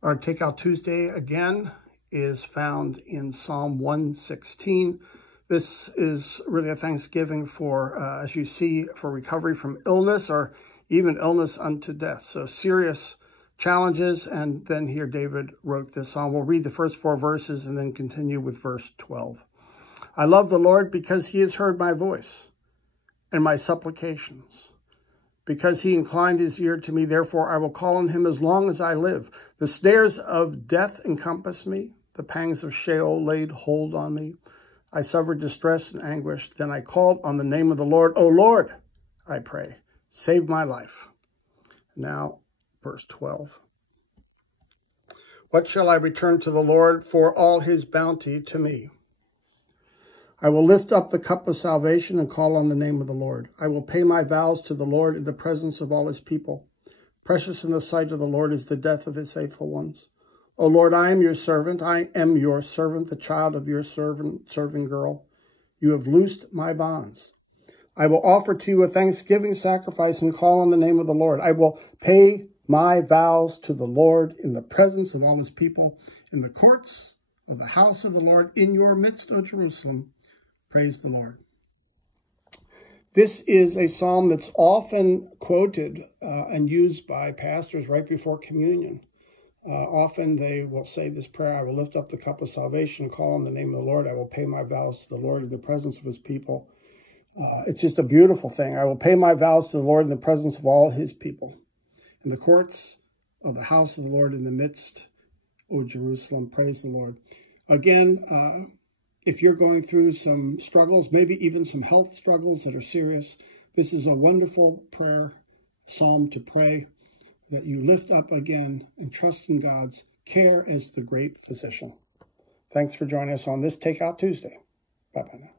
Our Takeout Tuesday, again, is found in Psalm 116. This is really a thanksgiving for, as you see, for recovery from illness or even illness unto death. So serious challenges, and then here David wrote this psalm. We'll read the first 4 verses and then continue with verse 12. I love the Lord because he has heard my voice and my supplications. Because he inclined his ear to me, therefore I will call on him as long as I live. The snares of death encompass me. The pangs of Sheol laid hold on me. I suffered distress and anguish. Then I called on the name of the Lord. O Lord, I pray, save my life. Now, verse 12. What shall I return to the Lord for all his bounty to me? I will lift up the cup of salvation and call on the name of the Lord. I will pay my vows to the Lord in the presence of all his people. Precious in the sight of the Lord is the death of his faithful ones. O Lord, I am your servant. I am your servant, the child of your serving girl. You have loosed my bonds. I will offer to you a thanksgiving sacrifice and call on the name of the Lord. I will pay my vows to the Lord in the presence of all his people, in the courts of the house of the Lord, in your midst, O Jerusalem. Praise the Lord. This is a psalm that's often quoted and used by pastors right before communion. Often they will say this prayer, I will lift up the cup of salvation and call on the name of the Lord. I will pay my vows to the Lord in the presence of his people. It's just a beautiful thing. I will pay my vows to the Lord in the presence of all his people. In the courts of the house of the Lord, in the midst, O Jerusalem, praise the Lord. Again, if you're going through some struggles, maybe even some health struggles that are serious, this is a wonderful prayer, psalm to pray, that you lift up again and trust in God's care as the great physician. Thanks for joining us on this Takeout Tuesday. Bye-bye now.